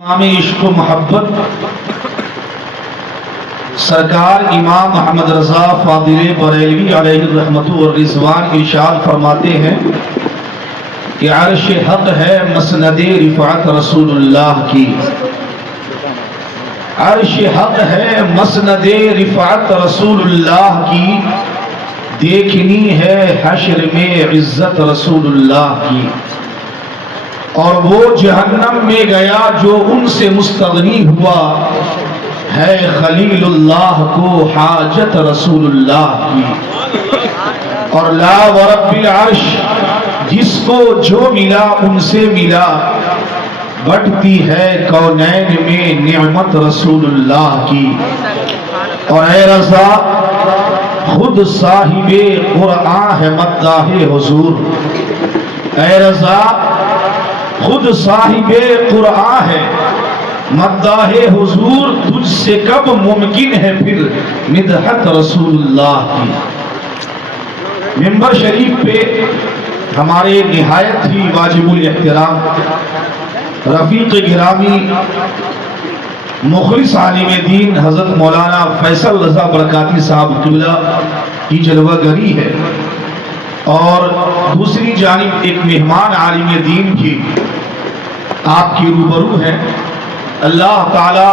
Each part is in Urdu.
امام عشق و محبت سرکار امام محمد رضا فاضل بریلوی علیہ الرحمت والرضوان ارشاد فرماتے ہیں کہ عرش حق ہے مسند رفعت رسول اللہ کی، عرش حق ہے مسند رفعت رسول اللہ کی، دیکھنی ہے حشر میں عزت رسول اللہ کی، اور وہ جہنم میں گیا جو ان سے مستغنی ہوا، ہے خلیل اللہ کو حاجت رسول اللہ کی، اور لا ورب العرش جس کو جو ملا ان سے ملا، بٹتی ہے کونین میں نعمت رسول اللہ کی، اور اے رضا خود صاحب قرآن ہے مداح حضور، اے رضا خود صاحب قرآن ہے مداح حضور، تجھ سے کب ممکن ہے پھر مدحت رسول اللہ کی۔ منبر شریف پہ ہمارے نہایت ہی واجب الاحترام رفیق گرامی مخلص عالم دین حضرت مولانا فیصل رضا برکاتی صاحب قبلہ کی جلوہ گری ہے، اور دوسری جانب ایک مہمان عالم دین بھی آپ کی روبرو ہے۔ اللہ تعالی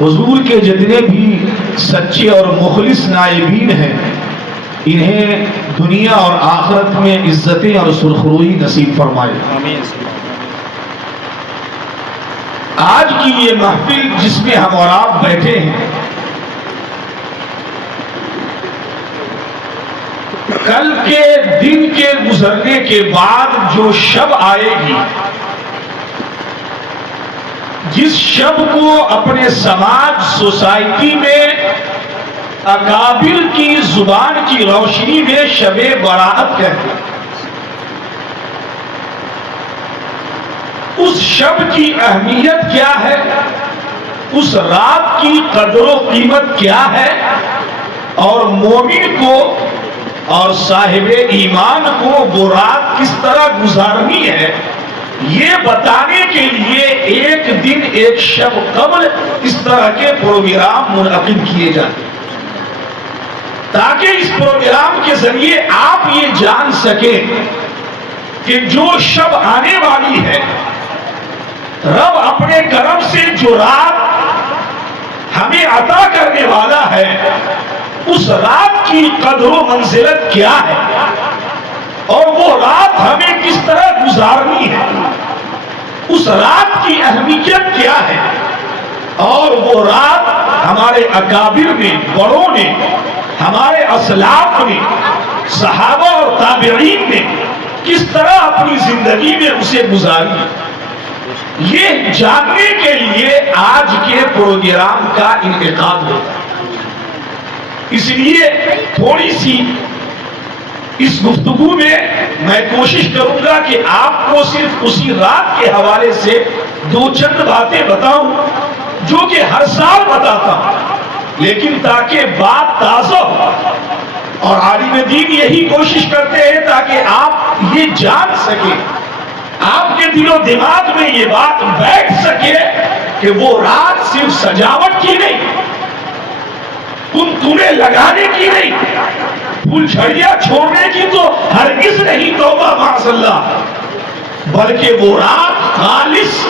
حضور کے جتنے بھی سچے اور مخلص نائبین ہیں انہیں دنیا اور آخرت میں عزتیں اور سرخروئی نصیب فرمائے۔ آج کی یہ محفل جس میں ہم اور آپ بیٹھے ہیں، کل کے دن کے گزرنے کے بعد جو شب آئے گی، جس شب کو اپنے سماج سوسائٹی میں اکابر کی زبان کی روشنی میں شب برات کہتے ہیں، اس شب کی اہمیت کیا ہے، اس رات کی قدر و قیمت کیا ہے، اور مومن کو اور صاحب ایمان کو وہ رات کس طرح گزارنی ہے، یہ بتانے کے لیے ایک دن ایک شب قبل اس طرح کے پروگرام منعقد کیے جائیں، تاکہ اس پروگرام کے ذریعے آپ یہ جان سکیں کہ جو شب آنے والی ہے، رب اپنے کرم سے جو رات ہمیں عطا کرنے والا ہے، اس رات کی قدر و منزلت کیا ہے، اور وہ رات ہمیں کس طرح گزارنی ہے، اس رات کی اہمیت کیا ہے، اور وہ رات ہمارے اکابر نے، بڑوں نے، ہمارے اسلاف نے، صحابہ اور تابعین نے کس طرح اپنی زندگی میں اسے گزاری، یہ جاننے کے لیے آج کے پروگرام کا انعقاد ہوتا ہے۔ اس لیے تھوڑی سی اس گفتگو میں کوشش کروں گا کہ آپ کو صرف اسی رات کے حوالے سے دو چند باتیں بتاؤں جو کہ ہر سال بتاتا ہوں، لیکن تاکہ بات تازہ ہو، اور عالم دین یہی کوشش کرتے ہیں تاکہ آپ یہ جان سکیں، آپ کے دل و دماغ میں یہ بات بیٹھ سکے کہ وہ رات صرف سجاوٹ کی نہیں، تمہیں لگانے کی نہیں، پھول جھڑیاں چھوڑنے کی تو ہرگز نہیں، توبہ معاذ اللہ، بلکہ وہ رات خالص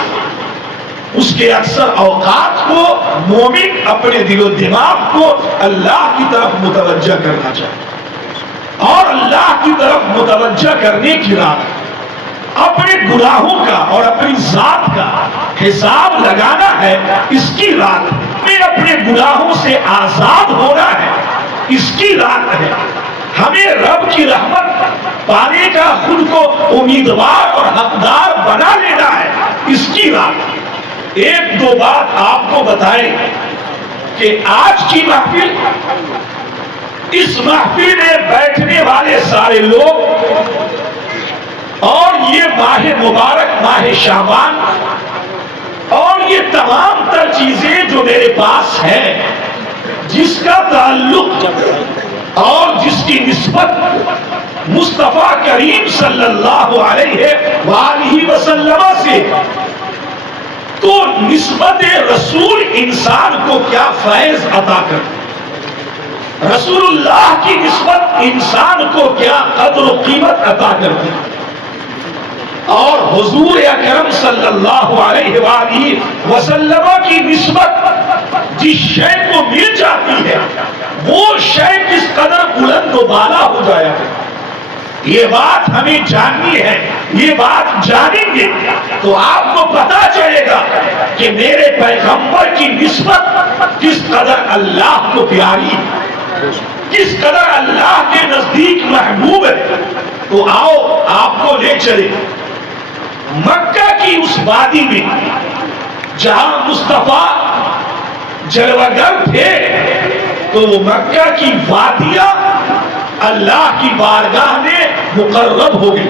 اس کے اکثر اوقات کو مومن اپنے دل و دماغ کو اللہ کی طرف متوجہ کرنا چاہیے، اور اللہ کی طرف متوجہ کرنے کی رات اپنے گناہوں کا اور اپنی ذات کا حساب لگانا ہے، اس کی رات میں اپنے گناہوں سے آزاد ہونا ہے، اس کی رات ہے، ہمیں رب کی رحمت پانے کا خود کو امیدوار اور حقدار بنا لینا ہے، اس کی رات۔ ایک دو بات آپ کو بتائیں کہ آج کی محفل، اس محفل میں بیٹھنے والے سارے لوگ، اور یہ ماہ مبارک ماہ شعبان، اور یہ تمام تر چیزیں جو میرے پاس ہے، جس کا تعلق اور جس کی نسبت مصطفیٰ کریم صلی اللہ علیہ وآلہ وسلم سے تو نسبت رسول انسان کو کیا فیض عطا کرتی، رسول اللہ کی نسبت انسان کو کیا قدر و قیمت عطا کرتی، اور حضور اکرم صلی اللہ علیہ وآلہ وسلم کی نسبت جس شے کو مل جاتی ہے وہ شے کس قدر بلند و بالا ہو جایا ہے، یہ بات ہمیں جاننی ہے، یہ بات جانیں گے تو آپ کو پتا چلے گا کہ میرے پیغمبر کی نسبت کس قدر اللہ کو پیاری ہے، کس قدر اللہ کے نزدیک محبوب ہے۔ تو آؤ آپ کو لے چلے مکہ کی اس وادی میں جہاں مصطفیٰ جلوگر تھے، تو وہ مکہ کی وادیاں اللہ کی بارگاہ میں مقرب ہو گئی۔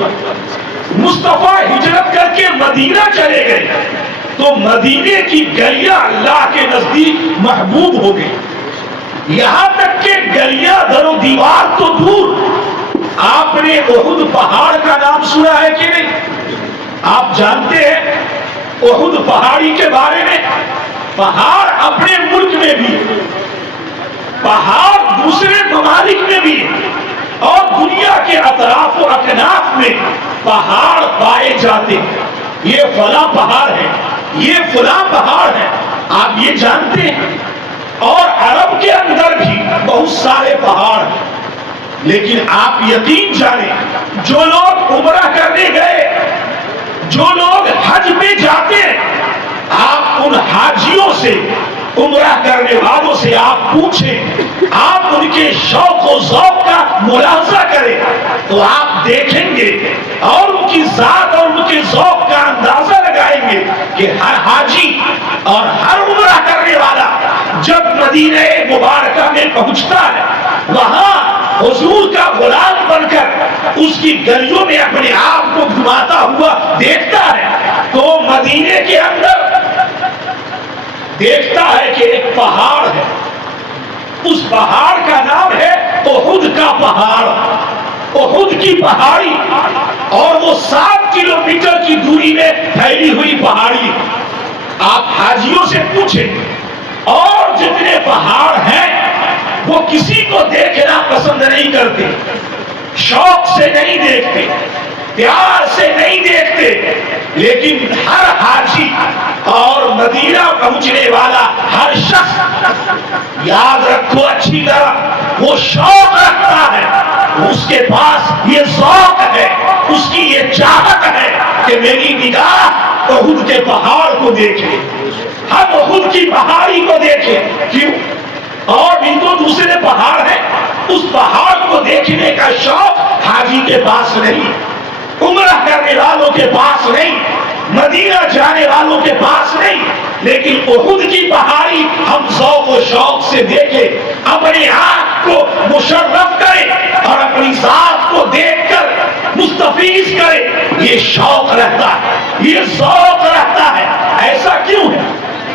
مصطفیٰ ہجرت کر کے مدینہ چلے گئے تو مدینے کی گلیاں اللہ کے نزدیک محبوب ہو گئی، یہاں تک کہ گلیاں در و دیوار تو دور، آپ نے احد پہاڑ کا نام سنا ہے کہ نہیں؟ آپ جانتے ہیں احد پہاڑی کے بارے میں؟ پہاڑ اپنے ملک میں بھی، پہاڑ دوسرے ممالک میں بھی، اور دنیا کے اطراف و اکناف میں پہاڑ پائے جاتے ہیں، یہ فلاں پہاڑ ہے، یہ فلاں پہاڑ ہے، آپ یہ جانتے ہیں۔ اور عرب کے اندر بھی بہت سارے پہاڑ ہیں، لیکن آپ یقین جانیں جو لوگ عمرہ کرنے گئے، جو لوگ حج پہ جاتے ہیں، آپ ان حاجیوں سے، عمرہ کرنے والوں سے آپ پوچھیں، آپ ان کے شوق و ذوق کا ملاحظہ کریں تو آپ دیکھیں گے اور ان کی ذات اور ان کے ذوق کا اندازہ لگائیں گے کہ ہر حاجی اور ہر عمرہ کرنے والا جب مدینہ مبارکہ میں پہنچتا ہے، وہاں حضور کا غلام بن کر اس کی گلیوں میں اپنے آپ کو گھماتا ہوا دیکھتا ہے، تو مدینے کے اندر دیکھتا ہے کہ ایک پہاڑ ہے، اس پہاڑ کا نام ہے احد کا پہاڑ، احد کی پہاڑی، اور وہ 7 کلومیٹر کی دوری میں پھیلی ہوئی پہاڑی۔ آپ حاجیوں سے پوچھیں، اور جتنے پہاڑ ہیں وہ کسی کو دیکھنا پسند نہیں کرتے، شوق سے نہیں دیکھتے، پیار سے نہیں دیکھتے، لیکن ہر حاجی اور مدینہ پہنچنے والا ہر شخص یاد رکھو اچھی طرح، وہ شوق رکھتا ہے، اس کے پاس یہ ذوق ہے، اس کی یہ چاہت ہے کہ میری نگاہ احد کے پہاڑ کو دیکھے، ہم احد کی پہاڑی کو دیکھیں۔ کیوں؟ اور بھی تو دوسرے پہاڑ ہیں، اس پہاڑ کو دیکھنے کا شوق حاجی کے پاس نہیں، عمرہ کرنے والوں کے پاس نہیں، مدینہ جانے والوں کے پاس نہیں، لیکن احد کی پہاڑی ہم ذوق و شوق سے دیکھیں، اپنی آنکھ کو مشرف کریں اور اپنی ذات کو دیکھ کر مستفیض کریں، یہ شوق رہتا ہے، یہ ذوق رہتا ہے۔ ایسا کیوں ہے؟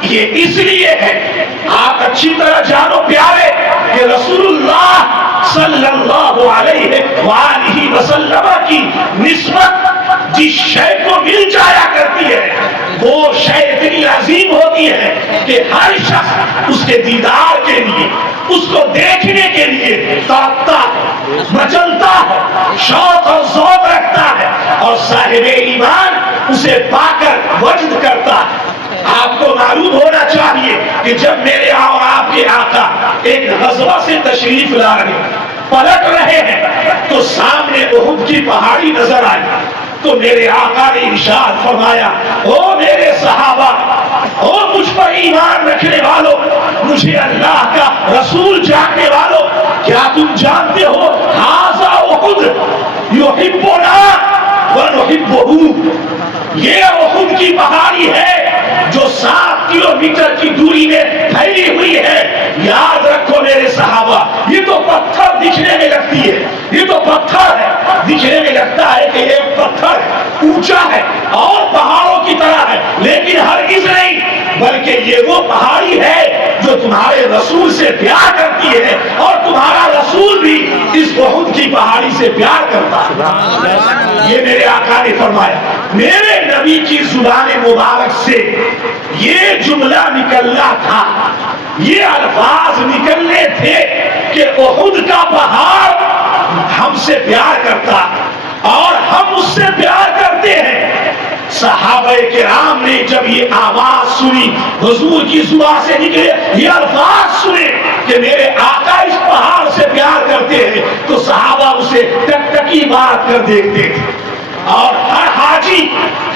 یہ اس لیے ہے، آپ اچھی طرح جانو پیارے کہ رسول اللہ صلی اللہ علیہ وآلہ وسلم کی نسبت جس شے کو مل جایا کرتی ہے وہ شے اتنی عظیم ہوتی ہے کہ ہر شخص اس کے دیدار کے لیے، اس کو دیکھنے کے لیے تڑپتا ہے، مچلتا ہے، شوق اور ذوق رکھتا ہے، اور صاحب ایمان اسے پا کر وجد کرتا ہے۔ آپ کو معلوم ہونا چاہیے کہ جب میرے اور آپ کے آقا ایک غزوہ سے تشریف لا رہے، پلٹ رہے ہیں، تو سامنے احد کی پہاڑی نظر آئی، تو میرے آقا نے ارشاد فرمایا، او میرے صحابہ، او مجھ پر ایمان رکھنے والوں، مجھے اللہ کا رسول جاننے والوں، کیا تم جانتے ہو ھذا احد یحبنا ونحبہ، یہ احد کی پہاڑی ہے جو 7 کلومیٹر کی دوری میں پھیلی ہوئی ہے۔ یاد رکھو میرے صحابہ، یہ تو پتھر دکھنے میں لگتی ہے، یہ تو پتھر ہے، دکھنے میں لگتا ہے کہ یہ پتھر اونچا ہے اور پہاڑوں کی طرح ہے، لیکن ہرگز نہیں، بلکہ یہ وہ پہاڑی ہے جو تمہارے رسول سے پیار کرتی ہے اور تمہارا رسول بھی اس احد کی پہاڑی سے پیار کرتا ہے۔ یہ میرے آقا نے فرمایا، میرے نبی کی زبان مبارک سے یہ جملہ نکلنا تھا، یہ الفاظ نکلنے تھے کہ احد کا پہاڑ ہم سے پیار کرتا اور ہم اس سے پیار کرتے ہیں۔ صحابہ کرام نے جب یہ آواز سنی، حضور کی زبان سے نکلے یہ الفاظ سنے کہ میرے آقا اس پہاڑ سے پیار کرتے ہیں، تو صحابہ اسے ٹکٹکی مار کر دیکھتے تھے۔ اور ہر حاجی،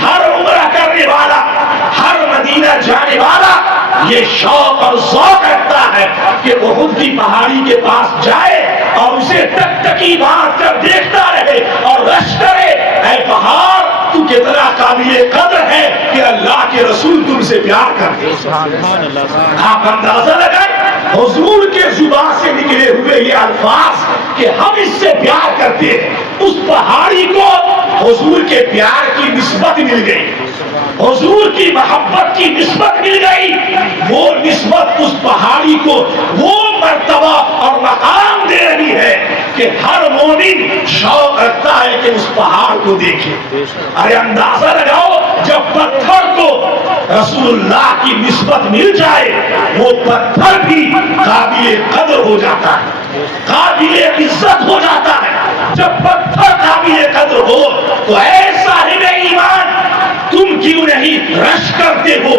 ہر عمرہ کرنے والا، ہر مدینہ جانے والا یہ شوق اور ذوق رکھتا ہے کہ احد کی پہاڑی کے پاس جائے اور اسے ٹکٹکی مار کر دیکھتا رہے اور رش کرے، اے پہاڑ تو کتنا قابل قدر ہے کہ اللہ کے رسول تم سے پیار کرتے ہیں۔ آپ اندازہ لگائیں حضور کے زبان سے نکلے ہوئے یہ الفاظ کہ ہم اس سے پیار کرتے ہیں، اس پہاڑی کو حضور کے پیار کی نسبت مل گئی، حضور کی محبت کی نسبت مل گئی۔ وہ نسبت اس پہاڑی کو وہ مرتبہ اور مقام دے رہی ہے کہ ہر مومن شوق رکھتا ہے کہ اس پہاڑ کو دیکھے۔ ارے اندازہ لگاؤ، جب پتھر کو رسول اللہ کی نسبت مل جائے وہ پتھر بھی قابل قدر ہو جاتا ہے، قابل عزت ہو جاتا ہے۔ جب پتھر قابل قدر ہو تو اے صاحب ایمان، تم کیوں نہیں رش کرتے ہو،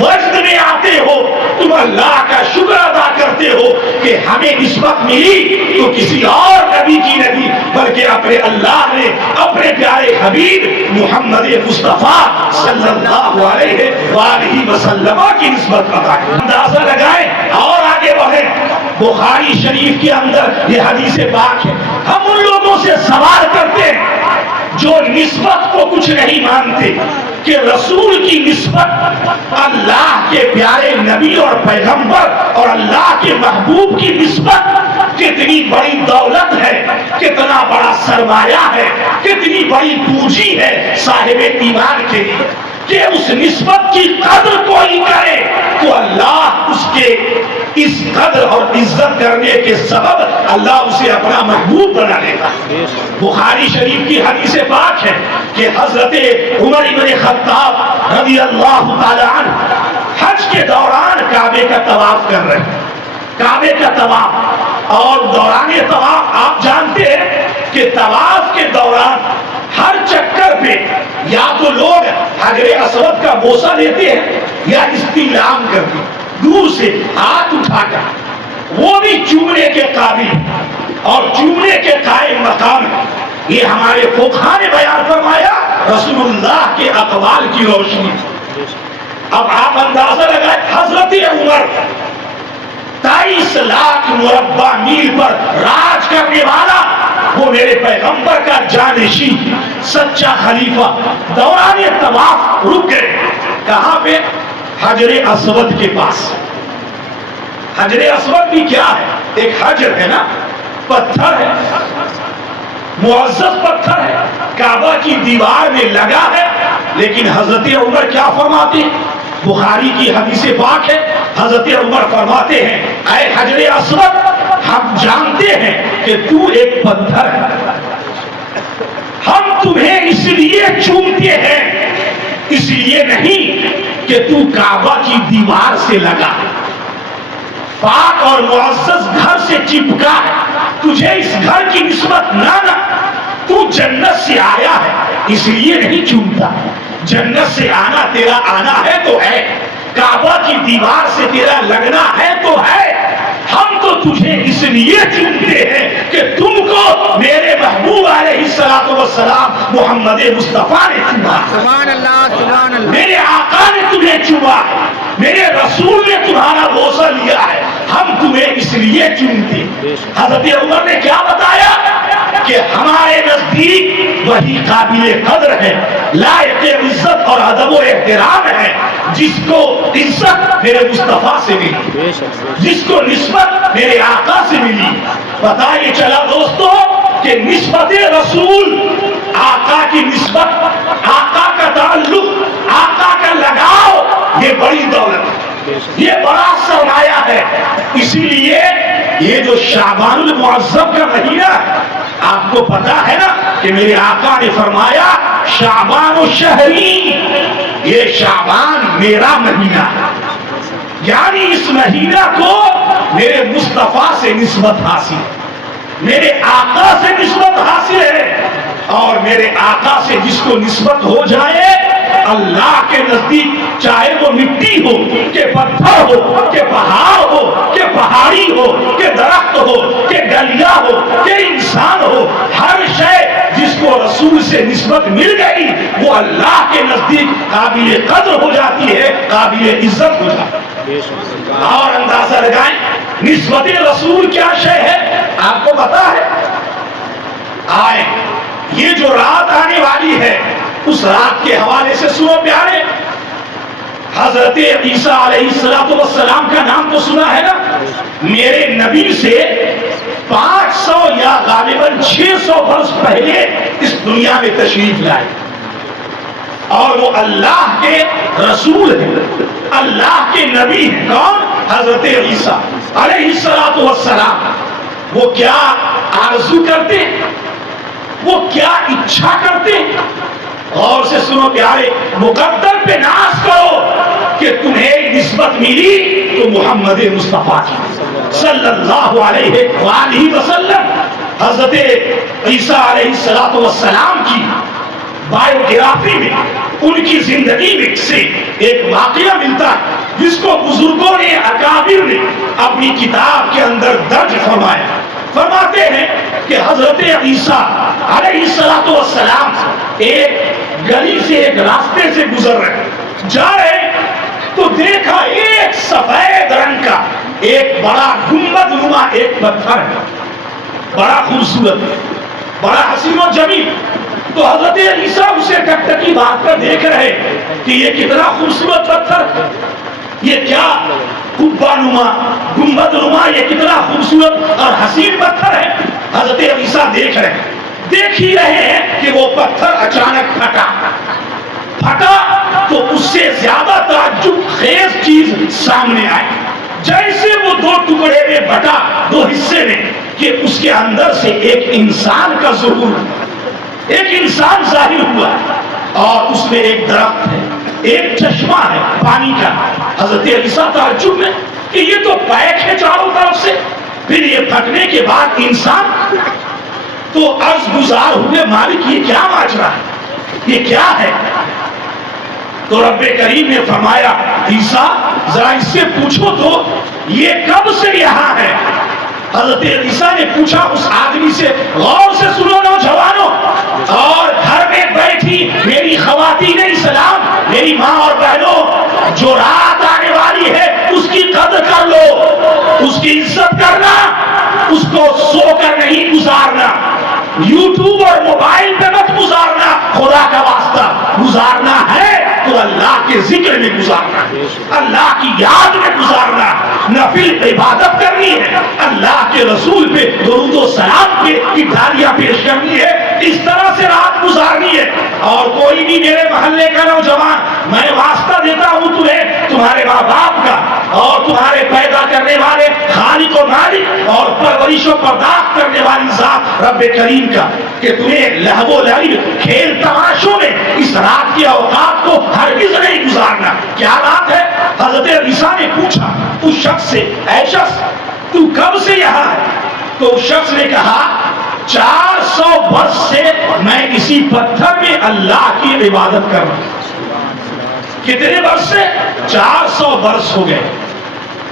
وجد میں آتے ہو، تم اللہ کا شکر ادا کرتے ہو کہ ہمیں نسبت ملی تو کسی اور نبی کی نہیں بلکہ اپنے اللہ نے اپنے پیارے حبیب محمد مصطفیٰ صلی اللہ علیہ وآلہ وسلم کی نسبت ادا کی۔ اندازہ لگائیں اور آگے بڑھیں۔ بخاری شریف کے اندر یہ حدیث پاک ہے، ہم ان لوگوں سے سوال کرتے ہیں جو نسبت کو کچھ نہیں مانتے کہ رسول کی نسبت اللہ کے پیارے نبی اور پیغمبر اور اللہ کے محبوب کی نسبت کتنی بڑی دولت ہے، کتنا بڑا سرمایہ ہے، کتنی بڑی پونجی ہے صاحب ایمان کے لیے کہ اس نسبت کی قدر کوئی کرے تو اللہ اس کے اس قدر اور عزت کرنے کے سبب اللہ اسے اپنا محبوب بنا لیتا ہے۔ بخاری شریف کی حدیث پاک ہے کہ حضرت عمر بن خطاب رضی اللہ تعالی عنہ حج کے دوران کعبے کا طواف کر رہے ہیں، کعبے کا طواف، اور دوران طواف آپ جانتے ہیں کہ طواف کے دوران ہر چکر پہ یا تو لوگ حجر اسود کا بوسہ لیتے ہیں یا استعلام کرتے ہیں، دور سے ہاتھ اٹھا کر، وہ بھی چومنے کے قابل اور چومنے کے قائم مقام ہے۔ یہ ہمارے فقہا نے بیان فرمایا رسول اللہ کے اقوال کی روشنی۔ اب آپ اندازہ لگائیں، حضرت عمر 23 لاکھ مربع میل پر راج کرنے والا، وہ میرے پیغمبر کا جانشین سچا خلیفہ، دوران طواف رک گئے۔ کہاں پہ؟ حجر اسود کے پاس۔ حجر اسود بھی کیا ہے؟ ایک حجر ہے نا، پتھر ہے، معزز پتھر ہے، کعبہ کی دیوار میں لگا ہے، لیکن حضرت عمر کیا فرماتے ہیں؟ بخاری کی حدیث پاک ہے، حضرت عمر فرماتے ہیں اے حجر اسود، ہم جانتے ہیں کہ تو ایک پتھر ہے، ہم تمہیں اس لیے چومتے ہیں، اس لیے نہیں کہ تو کعبہ کی دیوار سے لگا، پاک اور معزز گھر سے چپکا ہے، تجھے اس گھر کی نسبت نہ، تو جنت سے آیا ہے اس لیے نہیں چومتا۔ جنت سے آنا تیرا آنا ہے تو ہے، کعبہ کی دیوار سے تیرا لگنا ہے تو ہے، ہم تو تجھے اس لیے چومتے ہیں کہ تم کو میرے محبوب علیہ الصلوۃ والسلام محمد مصطفیٰ نے چوما، سبحان اللہ سبحان اللہ، میرے آقا نے تمہیں چوما، میرے رسول نے تمہارا بوسہ لیا ہے، ہم تمہیں اس لیے چومتے۔ حضرت عمر نے کیا بتایا کہ ہمارے نزدیک وہی قابل قدر ہے، لائق عزت اور ادب و احترام ہے جس کو عزت میرے مصطفیٰ سے ملی، جس کو نسبت میرے آقا سے ملی۔ پتہ یہ چلا دوستو کہ نسبت رسول، آقا کی نسبت، آقا کا تعلق، آقا کا لگاؤ، یہ بڑی دولت ہے، یہ بڑا سرمایہ ہے. اسی لیے یہ جو شعبان المعظم کا مہینہ ہے، آپ کو پتا ہے نا کہ میرے آقا نے فرمایا شعبان الشہری، یہ شعبان میرا مہینہ ہے. یعنی اس مہینہ کو میرے مصطفیٰ سے نسبت حاصل، میرے آقا سے نسبت حاصل ہے. اور میرے آقا سے جس کو نسبت ہو جائے اللہ کے نزدیک، چاہے وہ مٹی ہو کہ پتھر ہو کہ پہاڑ ہو کہ پہاڑی ہو کہ درخت ہو کہ ڈلیا ہو کہ انسان ہو، ہر شے جس کو رسول سے نسبت مل گئی وہ اللہ کے نزدیک قابل قدر ہو جاتی ہے، قابل عزت ہو جاتی ہے. اور اندازہ لگائیں نسبت رسول کیا شے ہے، آپ کو پتا ہے؟ آئے یہ جو رات آنے والی ہے اس رات کے حوالے سے سنو پیارے. حضرت عیسیٰ علیہ السلام کا نام تو سنا ہے نا. میرے نبی سے 500 یا غالباً 600 برس پہلے اس دنیا میں تشریف لائے، اور وہ اللہ کے رسول ہیں، اللہ کے نبی ہیں. کون؟ حضرت عیسیٰ علیہ السلام. وہ کیا آرزو کرتے، وہ کیا اچھا کرتے؟ غور سے سنو پیارے. مقدر پہ ناز کرو کہ تمہیں نسبت ملی تو محمد مصطفیٰ کی صلی اللہ علیہ وآلہ وسلم. حضرت عیسیٰ علیہ السلام کی بائیوگرافی میں، ان کی زندگی میں سے ایک واقعہ ملتا ہے جس کو بزرگوں نے، اکابر نے اپنی کتاب کے اندر درج فرمایا. فرماتے ہیں کہ حضرت عیسیٰ علیہ السلام ایک گلی سے، ایک راستے سے گزر رہے، جا رہے تو دیکھا ایک سفید رنگ کا ایک بڑا گنبد نما ایک پتھر ہے، بڑا خوبصورت، بڑا حسین و جمیل. تو حضرت عیسیٰ اسے ٹکٹکی بات کر دیکھ رہے کہ یہ کتنا خوبصورت پتھر، یہ کیا قبہ نما، گنبد نما، یہ کتنا خوبصورت اور حسین پتھر ہے. حضرت عیسیٰ دیکھ ہی رہے ہیں کہ وہ پتھر اچانک پھٹا تو اس سے زیادہ تعجب خیز چیز سامنے آئی. جیسے وہ دو ٹکڑے میں بٹا، دو حصے میں، کہ اس کے اندر سے ایک انسان کا ظہور، ایک انسان ظاہر ہوا، اور اس میں ایک درخت ہے، ایک چشمہ ہے پانی کا. حضرت عیسیٰ تعجب میں کہ یہ تو پیک ہے چاروں طرف سے، پھر یہ پھٹنے کے بعد انسان. تو عرض گزار ہوئے مالک یہ کیا ماجرا ہے، یہ کیا ہے؟ تو رب کریم نے فرمایا عیسیٰ ذرا اس سے پوچھو تو یہ کب سے یہاں ہے. حضرت عیسیٰ نے پوچھا اس آدمی سے. غور سے سنو نوجوانوں اور گھر میں بیٹھی میری خواتین اسلام، میری ماں اور بہنوں، جو رات آنے والی ہے اس کی قدر کر لو، اس کی عزت کرنا، اس کو سو کر نہیں گزارنا، یوٹیوب اور موبائل پہ مت گزارنا. خدا کا واسطہ گزارنا ہے تو اللہ کے ذکر میں گزارنا، اللہ کی یاد میں گزارنا، نفل عبادت کرنی ہے، اللہ کے رسول پہ درود و سلام پہ ادھاریاں پیش کرنی ہے. اس طرح سے رات گزارنی ہے. اور کوئی بھی میرے محلے کا نوجوان، میں واسطہ دیتا ہوں تمہیں تمہارے ماں باپ کا اور تمہارے پیدا کرنے والے خالق و مالک اور پرورش و پرداخت کرنے والی ذات رب کریم کا، کہ تمہیں لہو و لعب، کھیل تماشوں میں اس رات کے اوقات کو ہرگز نہیں گزارنا. کیا رات ہے؟ حضرت عیسیٰ نے پوچھا اس شخص سے، اے شخص تو کب سے یہاں ہے؟ تو اس شخص نے کہا 400 برس سے میں اسی پتھر میں اللہ کی عبادت کر رہا ہوں. کتنے برس سے؟ 400 برس ہو گئے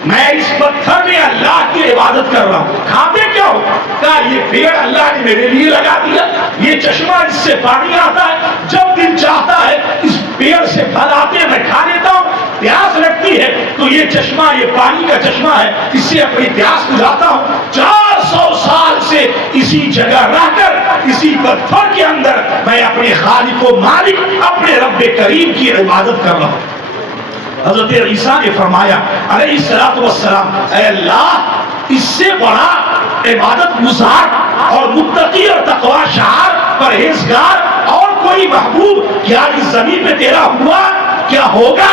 میں اس پتھر میں اللہ کی عبادت کر رہا ہوں. کھاتے کیا ہو؟ کہا یہ پیڑ اللہ نے میرے لیے لگا دیا، یہ چشمہ اس سے پانی آتا ہے، جب دل چاہتا ہے اس پیڑ سے پھل آتے ہیں میں کھا لیتا ہوں، پیاس لگتی ہے تو یہ چشمہ، یہ پانی کا چشمہ ہے، اس سے اپنی پیاس بجھاتا ہوں. 400 سال سے اسی جگہ رہ کر اسی پتھر کے اندر میں اپنے خالق و مالک، اپنے رب کریم کی عبادت کر رہا ہوں. حضرت عیسیٰ نے فرمایا علیہ السلام، اے اللہ اس سے بڑا عبادت گزار اور متقی اور تقوی شعار پرہیزگار اور کوئی محبوب کیا اس زمین پہ تیرا ہوا، کیا ہوگا؟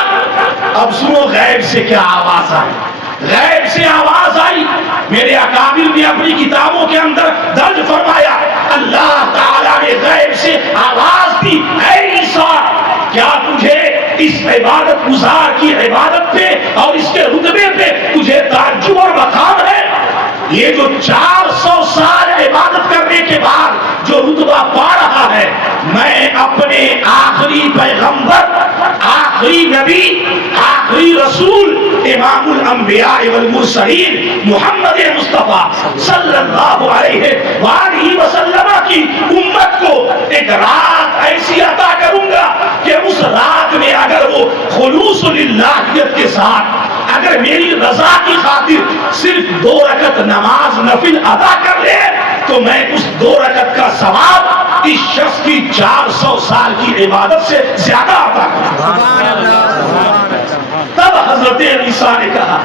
اب سنو غیب سے کیا آواز آئی. غیب سے آواز آئی. میرے اکابر نے اپنی کتابوں کے اندر درج فرمایا اللہ تعالیٰ نے غیب سے آواز دی اے عیسیٰ کیا تجھے اس عبادت گزار کی عبادت پہ اور اس کے رتبے پہ تجھے تعجب اور مقام ہے؟ یہ جو 400 سال عبادت کرنے کے بعد جو رتبہ پا رہا ہے میں اپنے آخری پیغمبر آخری نبی آخری رسول امام الانبیاء والمرسلین محمد مصطفیٰ صلی اللہ علیہ وآلہ وسلم کی امت کو ایک رات ایسی عطا کروں گا کہ اس رات میں اگر وہ خلوص للہیت کے ساتھ اگر میری رضا کی خاطر صرف 2 رکعت نماز نفل ادا کر لے تو میں اس 2 رکعت کا ثواب اس شخص کی 400 سال کی عبادت سے زیادہ عطا کروں گا. تب حضرت عیسیٰ نے کہا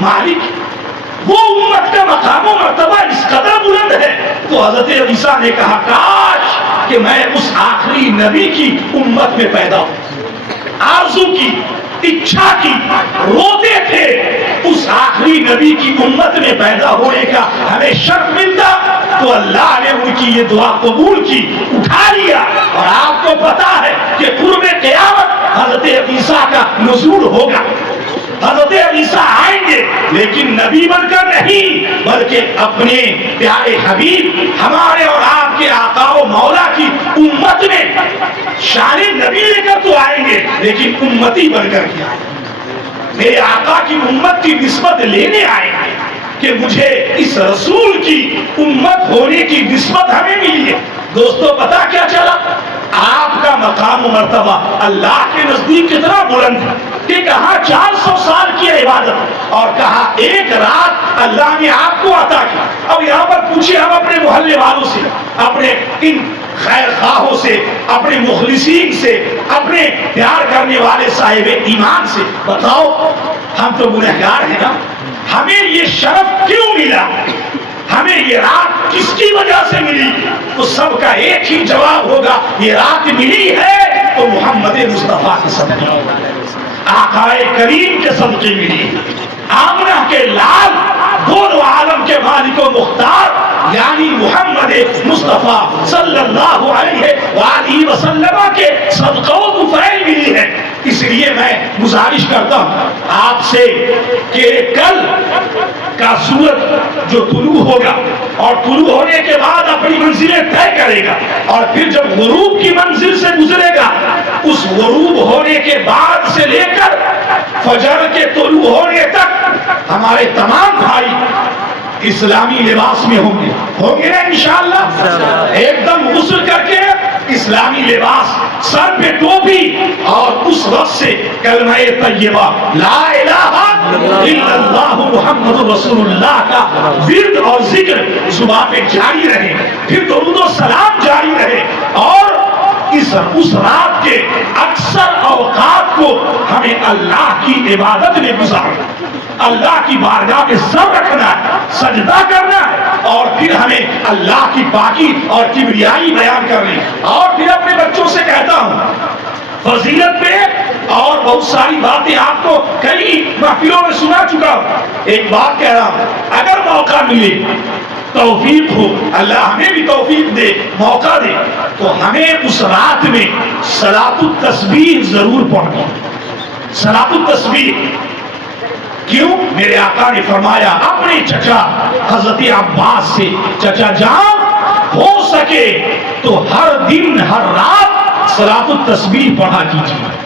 مالک وہ امت کا مقام و مرتبہ اس قدر بلند ہے. تو حضرت عیسیٰ نے کہا کاش کہ میں اس آخری نبی کی امت میں پیدا ہوں. آرزو کی اچھا کی روتے تھے اس آخری نبی کی امت میں پیدا ہونے کا ہمیں شرف ملتا تو اللہ نے ان کی یہ دعا قبول کی اٹھا لیا. اور آپ کو پتا ہے کہ قرب قیامت حضرت عیسیٰ کا نزول ہوگا. حضرت عیسیٰ آئیں گے لیکن نبی بن کر نہیں بلکہ اپنے پیارے حبیب ہمارے اور آپ کے آقا و مولا کی امت میں شان نبی لے کر تو آئیں گے لیکن امتی بن کر کے آئیں گے. میرے آقا کی امت کی نسبت لینے آئیں گے کہ مجھے اس رسول کی امت ہونے کی نسبت ہمیں ملی ہے. دوستو پتا کیا چلا آپ کا مقام و مرتبہ اللہ کے نزدیک کتنا بلند ہے کہ کہا 400 سال کی عبادت اور کہا ایک رات اللہ نے آپ کو عطا کی. اب یہاں پر پوچھیں ہم اپنے محلے والوں سے اپنے ان خیر خواہوں سے اپنے مخلصین سے اپنے پیار کرنے والے صاحب ایمان سے بتاؤ ہم تو گنہگار ہیں نا ہمیں یہ شرف کیوں ملا ہمیں یہ رات کس کی وجہ سے ملی؟ تو سب کا ایک ہی جواب ہوگا یہ رات ملی ہے تو محمد مصطفیٰ کے صدقے آقا کریم کے صدقے ملی. آمنہ کے لال دونوں عالم کے مالک و مختار یعنی محمد مصطفیٰ صلی اللہ علیہ وآلہ وسلم کے صدقہ و طفیل ملی ہے. اس لیے میں گزارش کرتا ہوں آپ سے کہ کل کا سورج جو طلوع ہوگا اور طلوع ہونے کے بعد اپنی منزلیں طے کرے گا اور پھر جب غروب کی منزل سے گزرے گا اس غروب ہونے کے بعد سے لے کر فجر کے طلوع ہونے تک ہمارے تمام بھائی اسلامی لباس میں ہوں گے نا انشاءاللہ ایک دم غسل کر کے اسلامی لباس سر پہ ٹوپی اور اس وقت سے کلمہ طیبہ لا الہ الا اللہ محمد رسول اللہ کا ورد اور ذکر زبان پہ جاری رہے پھر درود و سلام جاری رہے اور اس رات کے اکثر اوقات کو ہمیں اللہ کی عبادت میں گزارنا اللہ کی بارگاہ میں سر رکھنا ہے سجدہ کرنا ہے اور پھر ہمیں اللہ کی پاکی اور کبریائی بیان کرنی. اور پھر اپنے بچوں سے کہتا ہوں فضیلت پہ اور بہت ساری باتیں آپ کو کئی محفلوں میں سنا چکا ہوں. ایک بات کہہ رہا ہوں اگر موقع ملے توفیق ہو اللہ ہمیں بھی توفیق دے موقع دے تو ہمیں اس رات میں صلاۃ التسبیح ضرور پڑھنی. صلاۃ التسبیح کیوں؟ میرے آقا نے فرمایا اپنے چچا حضرت عباس سے چچا جان ہو سکے تو ہر دن ہر رات صلاۃ التسبیح پڑھا کیجیے.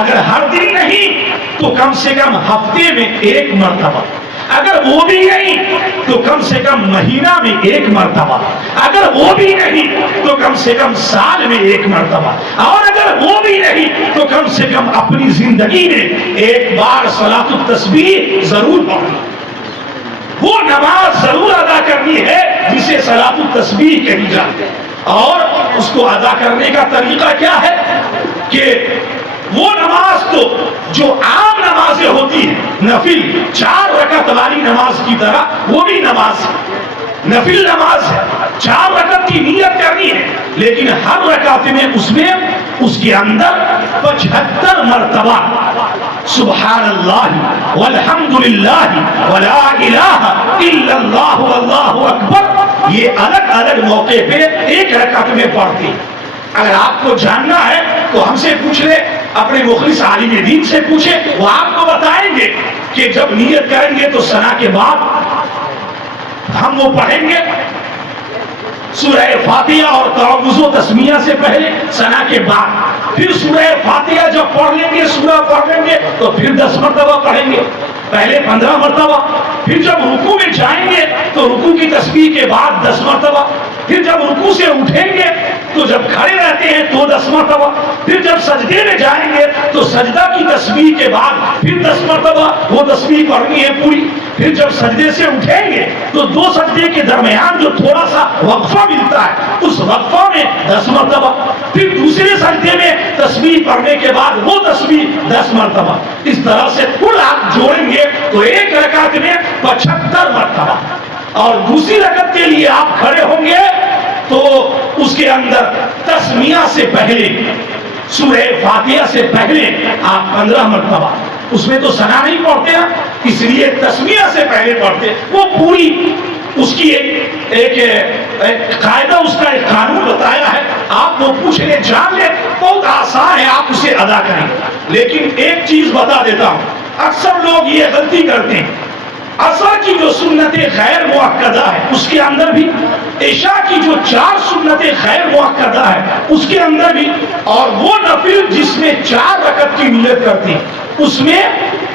اگر ہر دن نہیں تو کم سے کم ہفتے میں 1 مرتبہ اگر وہ بھی نہیں تو کم سے کم مہینہ میں 1 مرتبہ اگر وہ بھی نہیں تو کم سے کم سال میں 1 مرتبہ اور اگر وہ بھی نہیں تو کم سے کم اپنی زندگی میں 1 بار صلاۃ التسبیح ضرور پڑھنا. وہ نماز ضرور ادا کرنی ہے جسے صلاۃ التسبیح کہی جاتی ہے. اور اس کو ادا کرنے کا طریقہ کیا ہے کہ وہ نماز تو جو عام نمازیں ہوتی ہیں نفل 4 رکعت والی نماز کی طرح وہ بھی نماز ہے نفل نماز ہے 4 رکعت کی نیت کرنی ہے لیکن ہر رکعت میں اس میں اس کے اندر 75 مرتبہ سبحان اللہ والحمدللہ ولا الہ الا اللہ واللہ اکبر یہ الگ الگ موقع پہ ایک رکعت میں پڑھتے. اگر آپ کو جاننا ہے تو ہم سے پوچھ لے, اپنے مخلص عالم دین سے پوچھے, وہ آپ کو بتائیں گے کہ جب نیت کریں گے تو ثنا کے بعد ہم وہ پڑھیں گے سورہ فاتحہ اور تعوذ و تسمیہ سے پہلے, ثنا کے بعد پھر سورہ فاتحہ جب پڑھ لیں گے, سورہ پڑھ لیں گے تو پھر 10 مرتبہ پڑھیں گے, پہلے 15 مرتبہ, پھر جب رکوع میں جائیں گے تو رکوع کی تسبیح کے بعد 10 مرتبہ, پھر جب رکوع سے اٹھیں گے تو جب کھڑے رہتے ہیں تو 10 مرتبہ, پھر جب سجدے میں جائیں گے تو سجدہ کی تسبیح کے بعد پھر 10 مرتبہ وہ تسبیح پڑھنی ہے پوری, پھر جب سجدے سے اٹھیں گے تو 2 سجدے کے درمیان جو تھوڑا سا وقفہ ملتا ہے اس وقفہ میں 10 مرتبہ, پھر دوسرے سجدے میں تسبیح پڑھنے کے بعد وہ تسبیح 10 مرتبہ. اس طرح سے کل آپ جوڑیں گے تو ایک رکعت میں 75 مرتبہ. اور دوسری رکعت کے لیے آپ کھڑے ہوں گے تو اس کے اندر تسمیہ سے پہلے, سورہ فاتحہ سے پہلے آپ 15 مرتبہ, اس میں تو ثنا نہیں پڑھتے ہیں اس لیے تسمیہ سے پہلے پڑھتے, وہ پوری اس کی ایک قاعدہ, اس کا ایک قانون بتایا ہے, آپ وہ پوچھ لیں جان لیں, بہت آسان ہے, آپ اسے ادا کریں. لیکن ایک چیز بتا دیتا ہوں, اکثر لوگ یہ غلطی کرتے ہیں, عصر کی جو سنت غیر مؤکدہ ہے اس کے اندر بھی, عشاء کی جو 4 سنت غیر مؤکدہ ہے اس کے اندر بھی, اور وہ نفل جس میں 4 رکعت کی نیت کرتے ہیں اس میں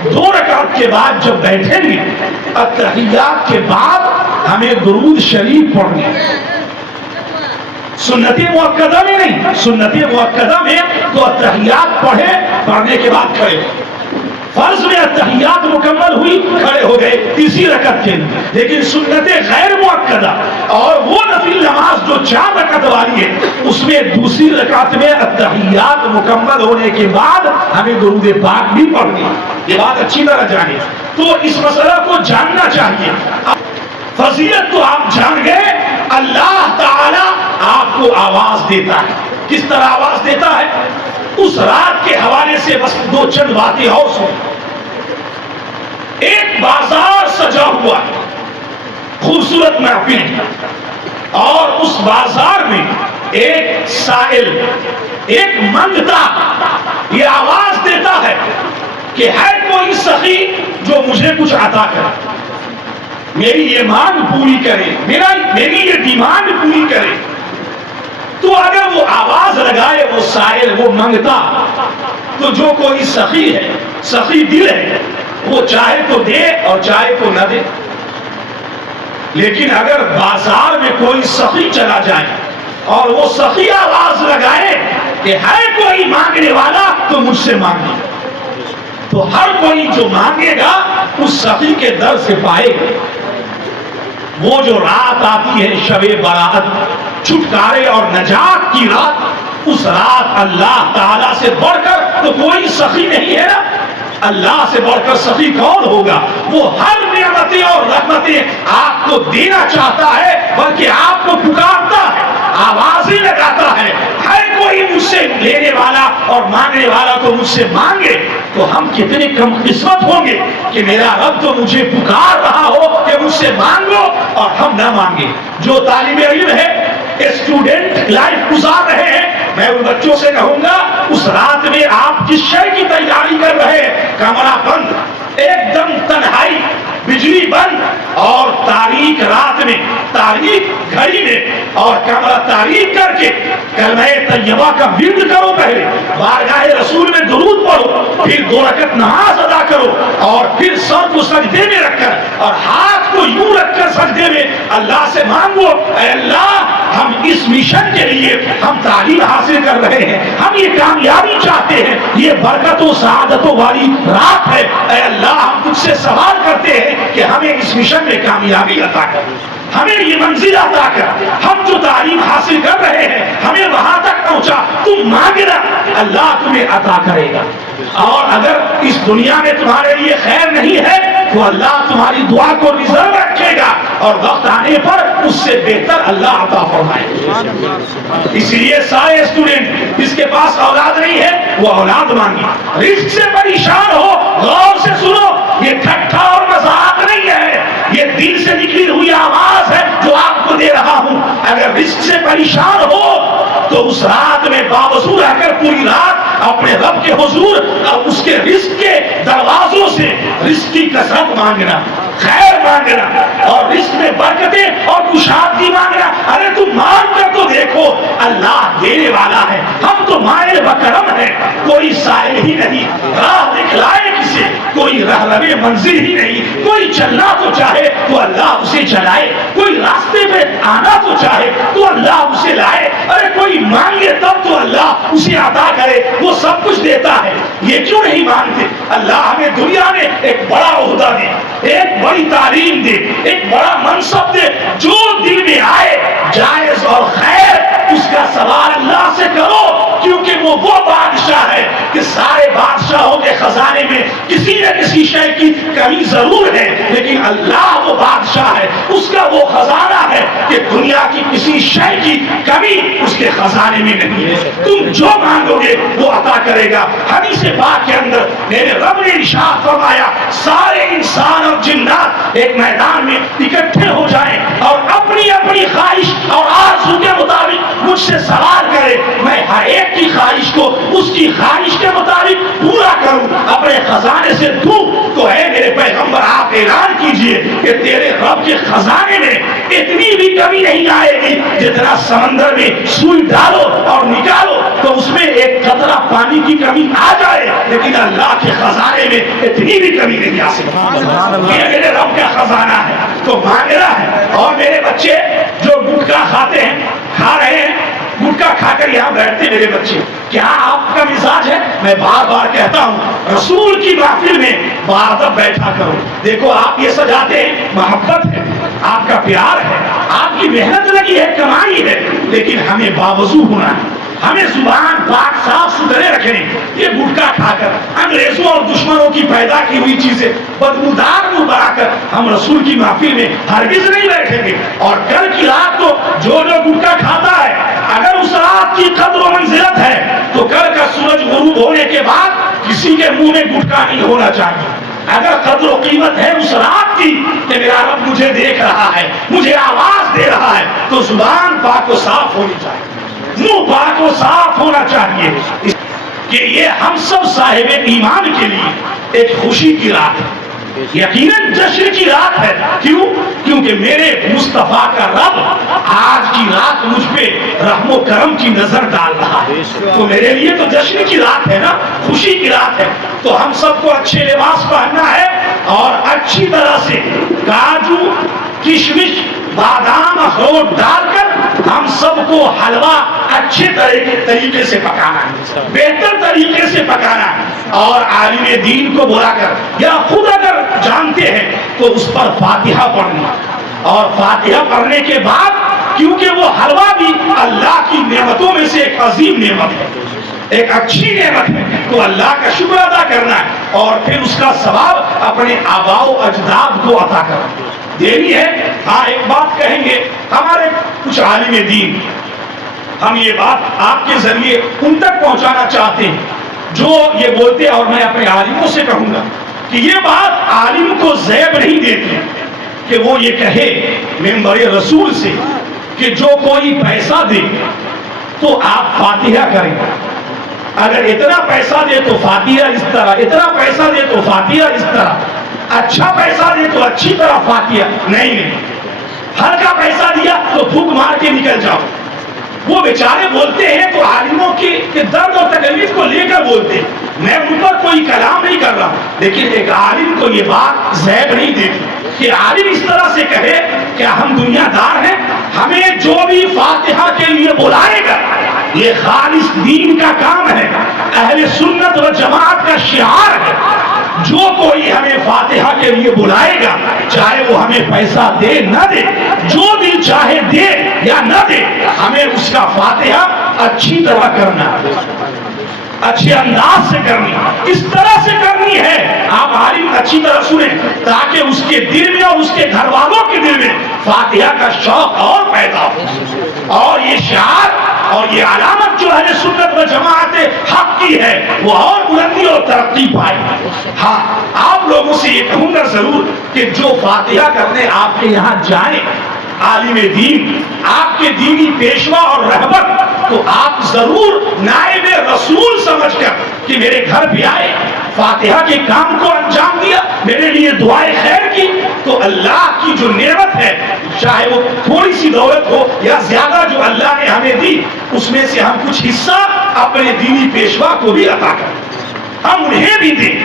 2 رکعت کے بعد جب بیٹھیں گے اتحیات کے بعد ہمیں درود شریف پڑھنے, سنت مؤکدہ میں نہیں, سنت مؤکدہ میں تو اتحیات پڑھنے کے بعد کھڑے, فرض میں اتحیات مکمل ہوئی کھڑے ہو گئے تیسری رکعت کے لیے. لیکن سنت غیر مؤکدہ اور وہ نفل نماز جو 4 رکعت والی ہے اس میں دوسری رکعت میں اتحیات مکمل ہونے کے بعد ہمیں درود پاک بھی پڑھنی. یہ بات اچھی طرح جانیں, تو اس مسئلہ کو جاننا چاہیے. فضیلت تو آپ جان گئے, اللہ تعالی آپ کو آواز دیتا ہے. کس طرح آواز دیتا ہے اس رات کے حوالے سے بس 2 چند باتیں اور سن. ایک بازار سجا ہوا, خوبصورت محفل, اور اس بازار میں ایک سائل, ایک منگتا یہ آواز دیتا ہے کہ ہے کوئی سخی جو مجھے کچھ عطا کرے, میری یہ مانگ پوری کرے, میری یہ ڈیمانڈ پوری کرے. تو اگر وہ آواز لگائے وہ سائل, وہ منگتا, تو جو کوئی سخی ہے, سخی دل ہے, وہ چاہے تو دے اور چاہے تو نہ دے. لیکن اگر بازار میں کوئی سخی چلا جائے اور وہ سخی آواز لگائے کہ ہے کوئی مانگنے والا تو مجھ سے مانگے, تو ہر کوئی جو مانگے گا اس سخی کے در سے پائے گا. وہ جو رات آتی ہے شب برات, چھٹکارے اور نجات کی رات, اس رات اللہ تعالیٰ سے بڑھ کر تو کوئی سخی نہیں ہے نا. اللہ سے بڑھ کر سخی کون ہوگا؟ وہ ہر نعمتیں اور رحمتیں آپ کو دینا چاہتا ہے, بلکہ آپ کو پکارتا ہے, آوازیں لگاتا ہے, ہر کوئی مجھ سے لینے والا اور مانگنے والا تو مجھ سے مانگے. تو ہم کتنے کم قسمت ہوں گے کہ میرا رب تو مجھے پکار رہا ہو کہ مجھ سے مانگو اور ہم نہ مانگے. جو طالب علم ہے, اسٹوڈنٹ لائف گزار رہے ہیں, میں ان بچوں سے کہوں گا اس رات میں آپ کس شے کی تیاری کر رہے ہیں؟ کمرہ بند, ایک دم تنہائی, بجلی بند اور تاریک رات میں, تاریک گھڑی میں, اور کمرہ تاریک کر کے کلمہ طیبہ کا ورد کرو, پہلے بارگاہ رسول میں درود پڑھو, پھر 2 رکعت نماز ادا کرو, اور پھر سر کو سجدے میں رکھ کر اور ہاتھ کو یوں رکھ کر سجدے میں اللہ سے مانگو, اے اللہ ہم اس مشن کے لیے ہم تعلیم حاصل کر رہے ہیں, ہم یہ کامیابی چاہتے ہیں, یہ برکتوں سعادتوں والی رات ہے, اے اللہ ہم تجھ سے سوال کرتے ہیں کہ ہمیں اس مشن میں کامیابی عطا کر, ہمیں یہ منزل عطا کر, ہم جو تعلیم حاصل کر رہے ہیں ہمیں وہاں تک پہنچا, تم مانگنا اللہ تمہیں عطا کرے گا. اور اگر اس دنیا میں تمہارے لیے خیر نہیں ہے تو اللہ تمہاری دعا کو ریزرو رکھے. رکھے گا اور وقت آنے پر اس سے بہتر اللہ عطا فرمائے. اس لیے سارے اسٹوڈنٹ جس کے پاس اولاد نہیں ہے وہ اولاد مانگے. رزق سے پریشان ہو, غور سے سنو, یہ ٹھٹھا اور مذاق نہیں ہے, یہ دل سے نکلی ہوئی آواز ہے جو آپ کو دے رہا ہوں. اگر رزق سے پریشان ہو تو اس رات میں باوضو رہ کر پوری رات اپنے رب کے حضور اور اس کے رزق کے دروازوں سے رزق کی کثرت مانگنا, خیر مانگنا اور رزق میں برکتیں اور کشادگی مانگنا. ارے تم مانگ کر تو دیکھو, اللہ دینے والا ہے. ہم تو مائل بکرم ہیں, کوئی سائل ہی نہیں, راہ دکھلائے کسے, کوئی رہنمے منزل ہی نہیں. کوئی چلنا تو چاہے تو اللہ اسے چلائے, کوئی راستے میں آنا تو چاہے تو اللہ اسے لائے. ارے کوئی مانگے تب تو اللہ اسے عطا کرے, وہ سب کچھ دیتا ہے. یہ کیوں نہیں مانگتے؟ اللہ ہمیں دنیا میں ایک بڑا عہدہ دے, ایک بڑی تعلیم دے, ایک بڑا منصب دے, جو دل میں آئے جائز اور خیر اس کا سوال اللہ سے کرو, کیونکہ وہ بادشاہ ہے کہ سارے بادشاہوں کے خزانے میں کسی نہ کسی شے کی کمی ضرور ہے, لیکن اللہ وہ بادشاہ ہے, اس کا وہ خزانہ ہے کہ دنیا کی کسی شے کی کمی اس کے خزانے میں نہیں ہے. تم جو مانگو گے وہ عطا کرے گا. حدیث پاک کے اندر میرے رب نے ارشاد فرمایا, سارے انسان اور جنات ایک میدان میں اکٹھے ہو جائیں اور اپنی اپنی خواہش اور آرزو کے مطابق مجھ سے سوال کرے, میں ہر ایک کی خواہش کو اس کی خواہش کے مطابق پورا کروں, اپنے خزانے سے دوں. تو ہے میرے پیغمبر آپ اعلان کیجئے کہ تیرے رب کے خزانے میں اتنی بھی کمی نہیں آئے گی, جتنا سمندر میں سوئی ڈالو اور نکالو تو اس میں ایک قطرہ پانی کی کمی آ جائے, لیکن اللہ کے خزانے میں اتنی بھی کمی نہیں آ سکتی. یہ میرے رب کا خزانہ ہے تو مانگنا ہے. اور میرے بچے جو گٹکا کھاتے ہیں, کھا رہے ہیں, گٹکا کھا کر یہاں بیٹھتے میرے بچے, کیا آپ کا مزاج ہے؟ میں بار بار کہتا ہوں رسول کی محفل میں باادب بیٹھا کرو. دیکھو آپ یہ سجاتے ہیں, محبت ہے, آپ کا پیار ہے, آپ کی محنت لگی ہے, کمائی ہے, لیکن ہمیں باوضو ہونا ہے, ہمیں زبان پاک صاف ستھرے رکھنے. یہ گٹکا کھا کر انگریزوں اور دشمنوں کی پیدا کی ہوئی چیزیں بدبودار منہ بنا کر ہم رسول کی محفل میں ہرگز نہیں بیٹھیں گے. اور کل کی رات کو جو گٹکا کھاتا ہے, اگر اس رات کی قدر و منزلت ہے تو کل کا سورج غروب ہونے کے بعد کسی کے منہ میں گٹکا نہیں ہونا چاہیے. اگر قدر و قیمت ہے اس رات کی کہ میرا رب مجھے دیکھ رہا ہے, مجھے آواز دے رہا ہے, تو زبان پاک و صاف ہونی چاہیے, منہ پاک و صاف ہونا چاہیے. کہ یہ ہم سب صاحب ایمان کے لیے ایک خوشی کی رات ہے, یقیناً جشن کی رات ہے. کیوں؟ کیونکہ میرے مصطفیٰ کا رب آج کی رات مجھ پہ رحم و کرم کی نظر ڈال رہا ہے. تو میرے لیے تو جشن کی رات ہے نا, خوشی کی رات ہے. تو ہم سب کو اچھے لباس پہننا ہے اور اچھی طرح سے کاجو, کشمش, بادام, اخروٹ ڈال کر ہم سب کو حلوہ اچھے طریقے سے پکانا ہے, بہتر طریقے سے پکانا ہے. اور عالم دین کو بلا کر یا خود اگر جانتے ہیں تو اس پر فاتحہ پڑھنا, اور فاتحہ پڑھنے کے بعد کیونکہ وہ حلوہ بھی اللہ کی نعمتوں میں سے ایک عظیم نعمت ہے, ایک اچھی نعمت ہے, تو اللہ کا شکر ادا کرنا ہے اور پھر اس کا ثواب اپنے آباء و اجداد کو عطا کرنا دینی ہے. ہاں ایک بات کہیں گے, ہمارے کچھ عالم دین, ہم یہ بات آپ کے ذریعے ان تک پہنچانا چاہتے ہیں جو یہ بولتے, اور میں اپنے عالموں سے کہوں گا کہ یہ بات عالم کو زیب نہیں دیتی کہ وہ یہ کہے منبر رسول سے کہ جو کوئی پیسہ دے تو آپ فاتحہ کریں, اگر اتنا پیسہ دے تو فاتحہ اس طرح, اتنا پیسہ دے تو فاتحہ اس طرح, اچھا پیسہ دے تو اچھی طرح فاتحہ. نہیں, ہلکا پیسہ دیا تو پھوک مار کے نکل جاؤ. وہ بیچارے بولتے ہیں تو عالموں کے درد اور تکلیف کو لے کر بولتے ہیں, میں ان پر کوئی کلام نہیں کر رہا, لیکن ایک عالم کو یہ بات زیب نہیں دیتی کہ عالم اس طرح سے کہے کہ ہم دنیا دار ہیں, ہمیں جو بھی فاتحہ کے لیے بلائے گا یہ خالص دین کا کام ہے, اہل سنت و جماعت کا شعار ہے. جو کوئی ہمیں فاتحہ کے لیے بلائے گا, چاہے وہ ہمیں پیسہ دے نہ دے, جو دل چاہے دے یا نہ دے, ہمیں اس کا فاتحہ اچھی طرح کرنا ہے. اچھے انداز سے کرنی، اس طرح سے کرنی ہے آپ عالم اچھی طرح سنیں تاکہ اس کے دل میں اور اس کے گھر والوں کے دل میں فاتحہ کا شوق اور پیدا ہو، اور یہ شعار اور یہ علامت جو اہل سنت و جماعت حق کی ہے وہ اور بلندی اور ترقی پائے۔ ہاں آپ لوگوں سے یہ کہوں گا ضرور کہ جو فاتحہ کرنے آپ کے یہاں جائیں عالم دین، آپ کے دینی پیشوا اور رہبر، تو آپ ضرور نائب رسول سمجھ کر کہ میرے گھر بھی آئے، فاتحہ کے کام کو انجام دیا، میرے لیے دعائیں خیر کی، تو اللہ کی جو نعمت ہے چاہے وہ تھوڑی سی دولت ہو یا زیادہ جو اللہ نے ہمیں دی، اس میں سے ہم کچھ حصہ اپنے دینی پیشوا کو بھی عطا کریں، ہم انہیں بھی دیں،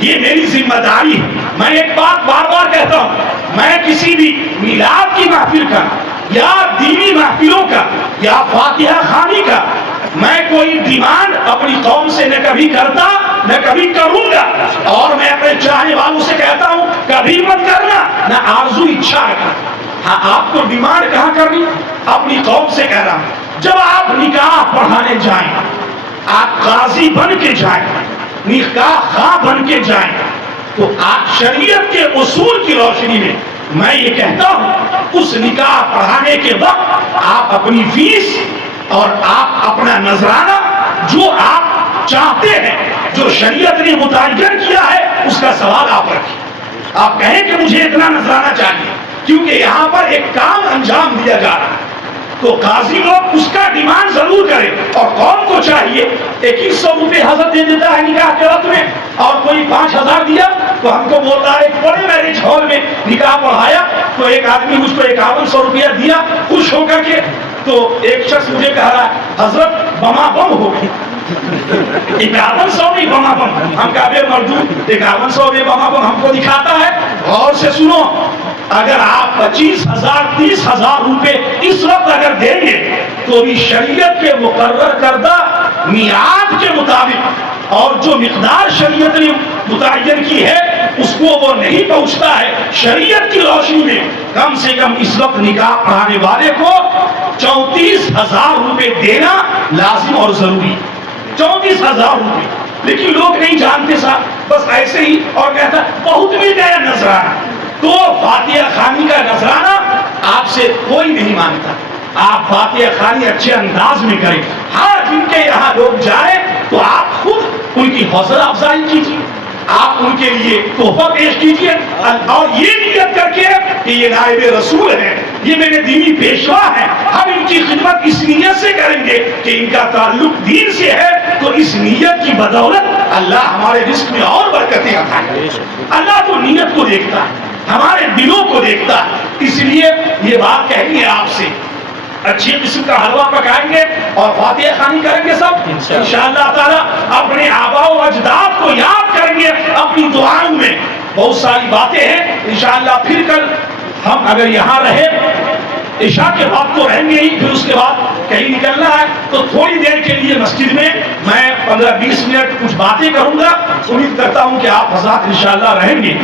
یہ میری ذمہ داری ہے۔ میں ایک بات بار بار کہتا ہوں، میں کسی بھی میلاد کی محفل کا یا دینی محفلوں کا یا فاتحہ خوانی کا میں کوئی ڈیمانڈ اپنی قوم سے نہ کبھی کرتا نہ کبھی کروں گا، اور میں اپنے چاہنے والوں سے کہتا ہوں کبھی مت کرنا، نہ آرزو اچھا رکھنا۔ ہاں آپ کو ڈیمانڈ کہاں کرنی؟ اپنی قوم سے کہہ رہا ہوں، جب آپ نکاح پڑھانے جائیں، آپ قاضی بن کے جائیں، نکاح خواہ بن کے جائیں، تو آپ شریعت کے اصول کی روشنی میں میں یہ کہتا ہوں اس نکاح پڑھانے کے وقت آپ اپنی فیس اور آپ اپنا نذرانہ جو آپ چاہتے ہیں، جو شریعت نے متعین کیا ہے، اس کا سوال آپ رکھیں۔ آپ کہیں کہ مجھے اتنا نذرانہ چاہیے کیونکہ یہاں پر ایک کام انجام دیا جا رہا ہے، تو قاضی لوگ اس کا ڈیمانڈ ضرور کریں، اور قوم کو چاہیے 2100 روپے حضرت دے دیتا ہے نکاح کے وقت میں، اور کوئی 5000 دیا تو ہم کو بولتا ہے ایک بڑے میرج ہال میں نکاح پڑھایا تو ایک آدمی مجھ کو 5100 روپیہ دیا خوش ہو کر کے، تو ایک شخص مجھے کہہ رہا ہے حضرت بما بم ہو گئی، 5100 نہیں بما بم، ہم کہتے مردود 5100 میں بما بم ہم کو دکھاتا ہے۔ غور سے سنو، اگر آپ 25,000 30,000 روپے اس وقت اگر دیں گے تو بھی شریعت کے مقرر کردہ میعاد کے مطابق اور جو مقدار شریعت نے متعین کی ہے اس کو وہ نہیں پہنچتا ہے۔ شریعت کی روشنی میں کم سے کم اس وقت نکاح پڑھانے والے کو 34,000 روپے دینا لازم اور ضروری، 34,000 روپے۔ لیکن لوگ نہیں جانتے صاحب، بس ایسے ہی، اور کہتا بہت مل گیا نذرانہ، تو فاتحہ خوانی کا نذرانہ آپ سے کوئی نہیں مانگتا، آپ فاتحہ خوانی اچھے انداز میں کریں۔ ہاں جن کے یہاں لوگ جائیں تو آپ خود ان کی حوصلہ افزائی کیجیے، آپ ان کے لیے تحفہ پیش کیجیے، اور یہ نیت کر کے کہ یہ نائب رسول ہے، یہ میرے دینی پیشوا ہے، ہم ان کی خدمت اس نیت سے کریں گے کہ ان کا تعلق دین سے ہے، تو اس نیت کی بدولت اللہ ہمارے رزق میں اور برکتیں عطا کرے۔ اللہ تو نیت کو دیکھتا ہے، ہمارے دلوں کو دیکھتا ہے، اس لیے یہ بات کہنی ہے آپ سے، اچھی قسم کا حلوہ پکائیں گے اور فاتحہ خوانی کریں گے سب انشاءاللہ تعالی، اپنے آباء و اجداد کو یاد کریں گے اپنی دعاؤں میں، بہت ساری باتیں ہیں انشاءاللہ۔ پھر کل ہم اگر یہاں رہے عشاء کے بعد تو رہیں گے ہی، پھر اس کے بعد کہیں نکلنا ہے تو تھوڑی دیر کے لیے مسجد میں میں 15-20 منٹ کچھ باتیں کروں گا، امید کرتا ہوں کہ آپ حضرات انشاءاللہ رہیں گے۔